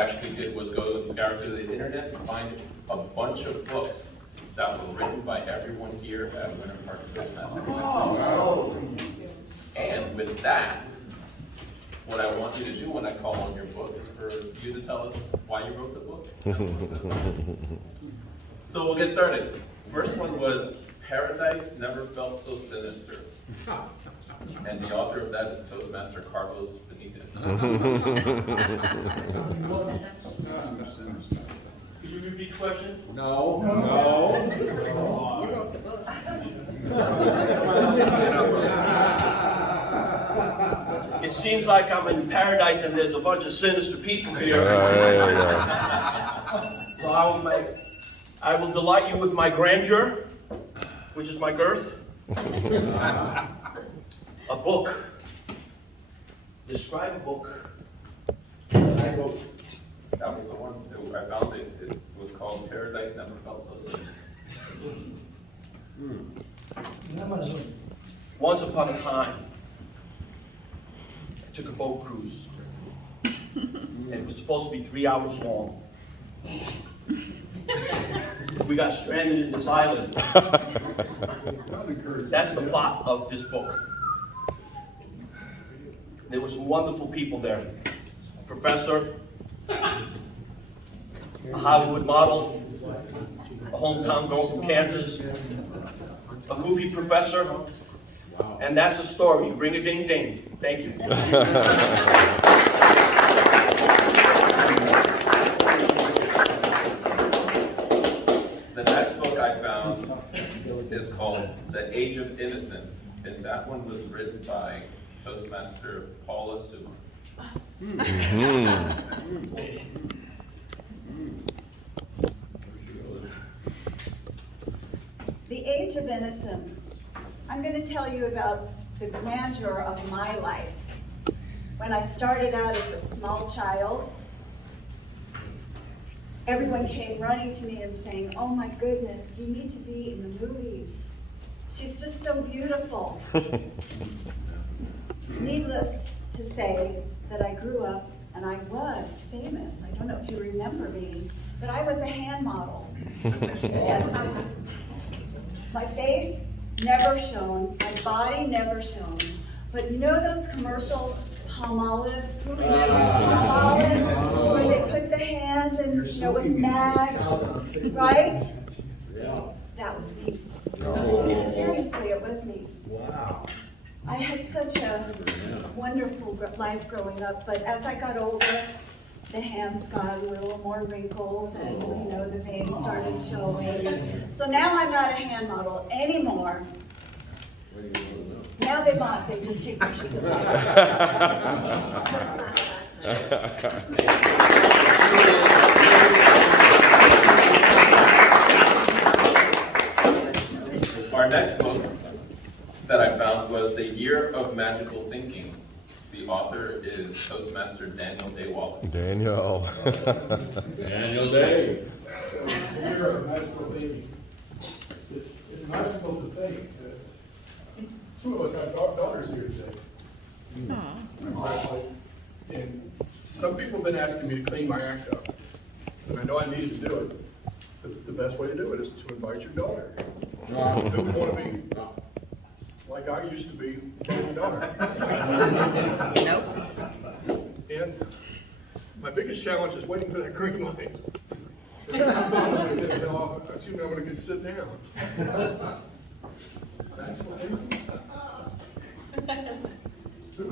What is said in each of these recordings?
actually did was go and scour through the internet and find a bunch of books that were written by everyone here at Winter Park Toastmasters. Oh. And with that, what I want you to do when I call on your book is for you to tell us why you wrote the book. So we'll get started. First one was Paradise Never Felt So Sinister. And the author of that is Toastmaster Carlos Benitez. Could you repeat the question? No. It seems like I'm in paradise and there's a bunch of sinister people here. So I will delight you with my grandeur, which is my girth. A book. Describe a book. I wrote, that was the one, I found it, it was called Paradise Never Felt So Sinister. Once upon a time, I took a boat cruise. And it was supposed to be 3 hours long. We got stranded in this island. That's the plot of this book. There were some wonderful people there. A professor, a Hollywood model, a hometown girl from Kansas, a goofy professor, and that's the story. Ring-a-ding-ding. Thank you. The next book I found is called The Age of Innocence, and that one was written by Toastmaster Paula Sue. The Age of Innocence. I'm going to tell you about the grandeur of my life. When I started out as a small child, everyone came running to me and saying, "Oh my goodness, you need to be in the movies. She's just so beautiful." Needless to say that I grew up and I was famous. I don't know if you remember me, but I was a hand model. Yes. My face never shown, my body never shown. But you know those commercials, Palmolive? Who remembers Palmolive? Where they put the hand and it was matched, right? Yeah. That was me. Seriously, it was me. Wow. I had such a wonderful life growing up, but as I got older, the hands got a little more wrinkled and, the veins started showing. So now I'm not a hand model anymore. Now they just take pictures of me. Our next book that I found was The Year of Magical Thinking. The author is Toastmaster Daniel Day Wallace. Daniel. Daniel Day. Year of magical thinking. It's magical to think that two of us have daughters here today. And some people have been asking me to clean my act up. And I know I need to do it. The best way to do it is to invite your daughter. Who would want to be like I used to be my daughter? Nope. And my biggest challenge is waiting for that green light. I'm going to sit down. Who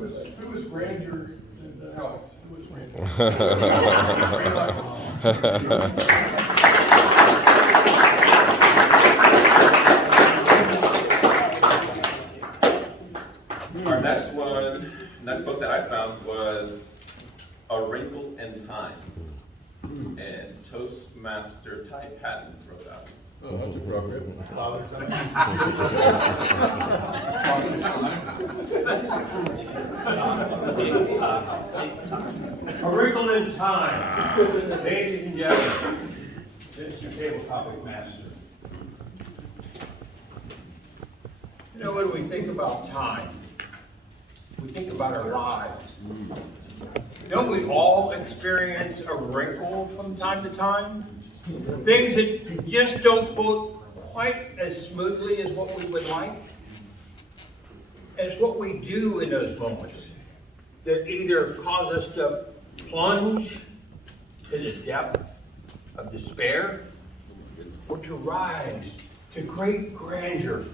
is grandeur in the house? Who is grandeur? Our next book that I found was A Wrinkle and Time. And Toastmaster Ty Patton wrote that. Oh, that's appropriate. Father's Day. A Wrinkle in Time. Ladies and gentlemen, this is your table topic master. When we think about time, we think about our lives. Don't we all experience a wrinkle from time to time? Things that just don't go quite as smoothly as what we would like? It's what we do in those moments that either cause us to plunge to the depth of despair or to rise to great grandeur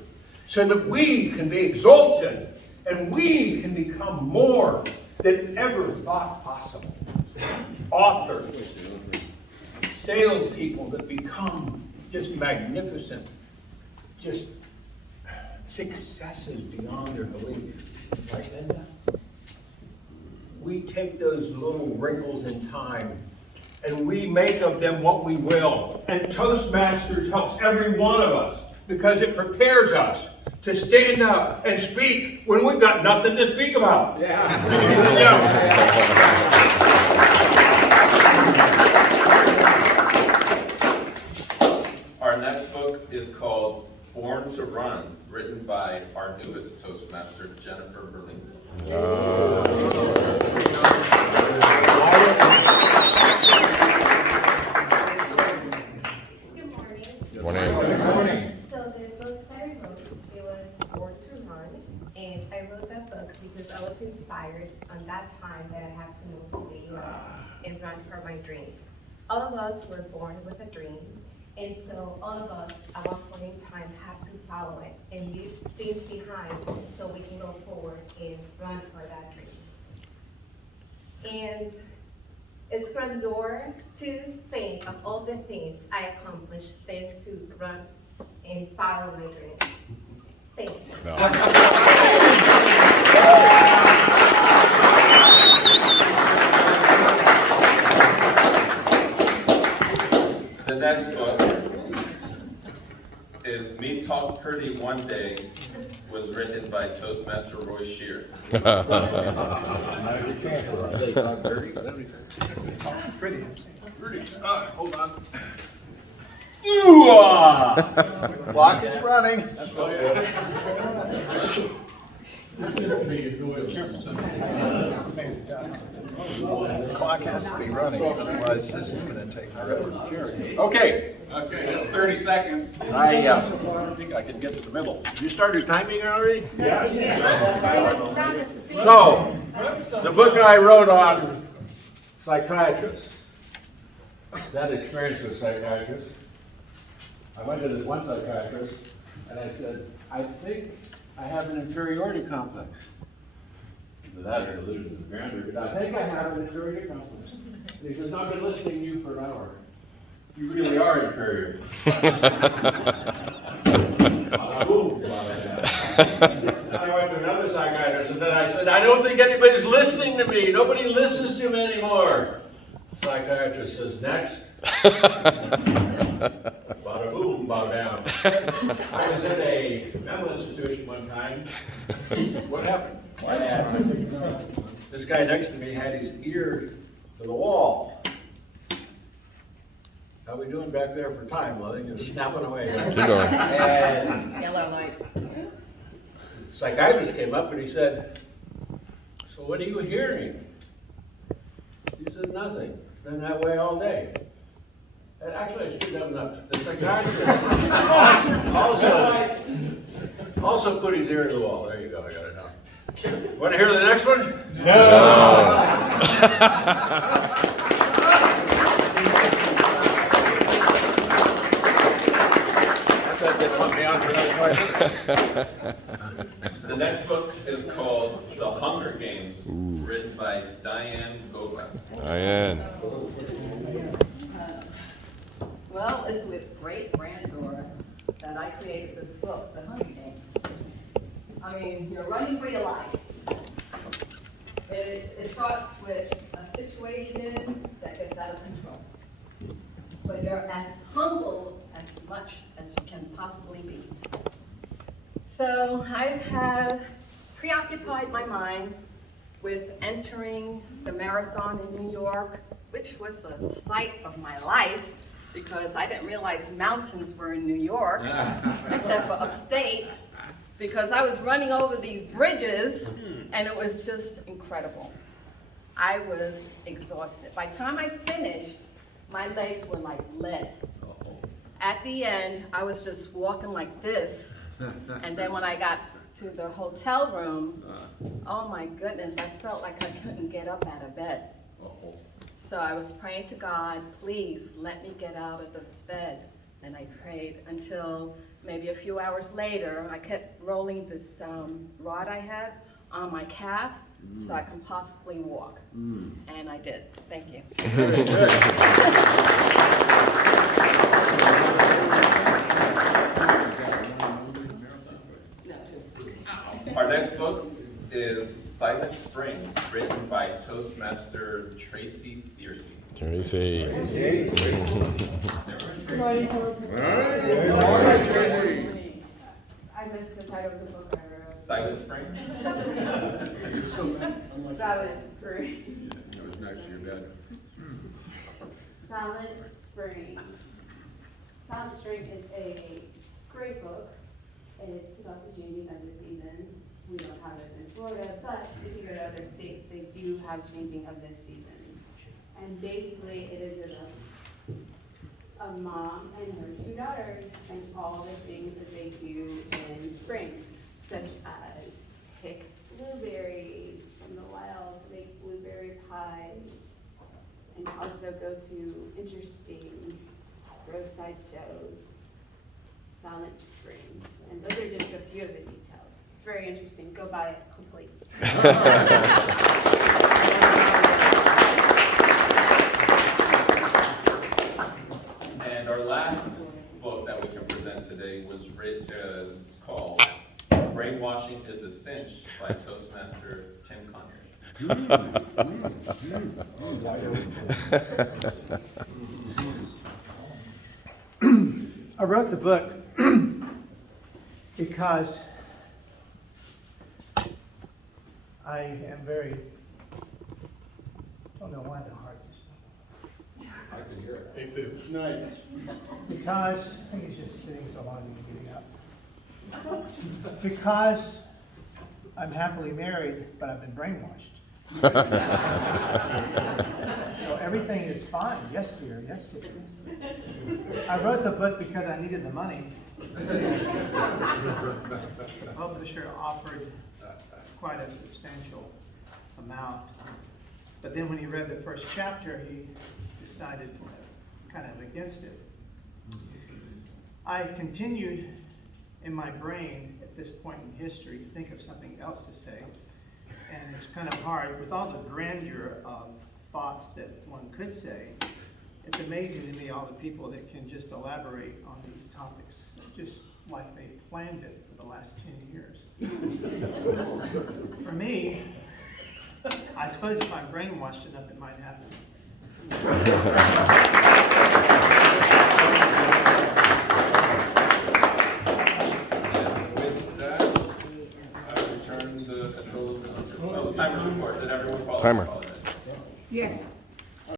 so that we can be exalted and we can become more than ever thought possible. Authors, salespeople that become just magnificent, just successes beyond their belief. Right, Linda? We take those little wrinkles in time and we make of them what we will. And Toastmasters helps every one of us because it prepares us to stand up and speak when we've got nothing to speak about. Our next book is called Born to Run, written by our newest Toastmaster, Jennifer Berlin. Good morning. So the book that I wrote, it was Born to Run, and I wrote that book because I was inspired on that time that I had to move to the U.S. and run for my dreams. All of us were born with a dream, and so all of us at one point in time have to follow it and leave things behind so we can go forward and run for that dream. And it's grandeur to think of all the things I accomplished thanks to run and follow my dreams. Thank you. The next book is Me Talk Kurdi One Day, was written by Toastmaster Roy Shear. Hold on. Clock is running. The clock has to be running, otherwise this is going to take forever. Okay, that's 30 seconds. I think I can get to the middle. Did you start your timing already? So, the book I wrote on psychiatrists, that experience with psychiatrists, I went to this one psychiatrist and I said, I think I have an inferiority complex. Either that or delusion of grandeur, but I think I have an inferiority complex. And he says, no, I've been listening to you for an hour. You really are inferior. Then I went to another psychiatrist and then I said, I don't think anybody's listening to me. Nobody listens to me anymore. Psychiatrist says, next. Bada boom, bada down. I was in a mental institution one time. What happened? This guy next to me had his ear to the wall. How we doing back there for time? Well, they're just snapping away. Yellow light. Psychiatrist came up and he said, so what are you hearing? He said, nothing. It's been that way all day. And actually, I screwed that one up. The psychiatrist also put his ear to the wall. There you go, I got it now. Want to hear the next one? No. The next book is called The Hunger Games, written by Diane Gomez. Diane. Well, it's with great grandeur that I created this book, The Hunger Games. I mean, you're running for your life. It starts with a situation that gets out of control. But you're as humble as much as you can possibly be. So I have preoccupied my mind with entering the marathon in New York, which was a sight of my life because I didn't realize mountains were in New York, except for upstate, because I was running over these bridges and it was just incredible. I was exhausted. By the time I finished, my legs were like lead. At the end, I was just walking like this. And then when I got to the hotel room, oh my goodness, I felt like I couldn't get up out of bed. So I was praying to God, please let me get out of this bed. And I prayed until maybe a few hours later, I kept rolling this rod I had on my calf so I can possibly walk. And I did. Thank you. Our next book is Silent Spring, written by Toastmaster Tracy Searcy. Tracy. Good morning. I missed the title of the book I wrote. Silent Spring? Silent Spring. It was next to your bed. Silent Spring. Silent Spring is a great book. It's about the changing of the seasons. We don't have it in Florida, but if you go to other states, they do have changing of the seasons. And basically, it is about a mom and her two daughters and all the things that they do in spring, such as pick blueberries from the wild, make blueberry pies, and also go to interesting roadside shows. Silent Spring. And those are just a few of the details. It's very interesting. Go buy it complete. And our last book that we can present today was called Brainwashing is a Cinch by Toastmaster Tim Conyers. I wrote the book because I am very, don't know why the heart is. I can hear it. Hey, Fib, it's nice. Because, I think it's just sitting so long and getting up. Because I'm happily married, but I've been brainwashed. So everything is fine. Yes, dear. Yes, dear. I wrote the book because I needed the money. The publisher offered quite a substantial amount. But then when he read the first chapter, he decided kind of against it. I continued in my brain at this point in history to think of something else to say. And it's kind of hard, with all the grandeur of thoughts that one could say, it's amazing to me all the people that can just elaborate on these topics, just like they planned it for the last 10 years. For me, I suppose if I'm brainwashed enough, it might happen. With that, I return the control of the timer's report. Did everyone follow? Timer. Apologize. Yeah.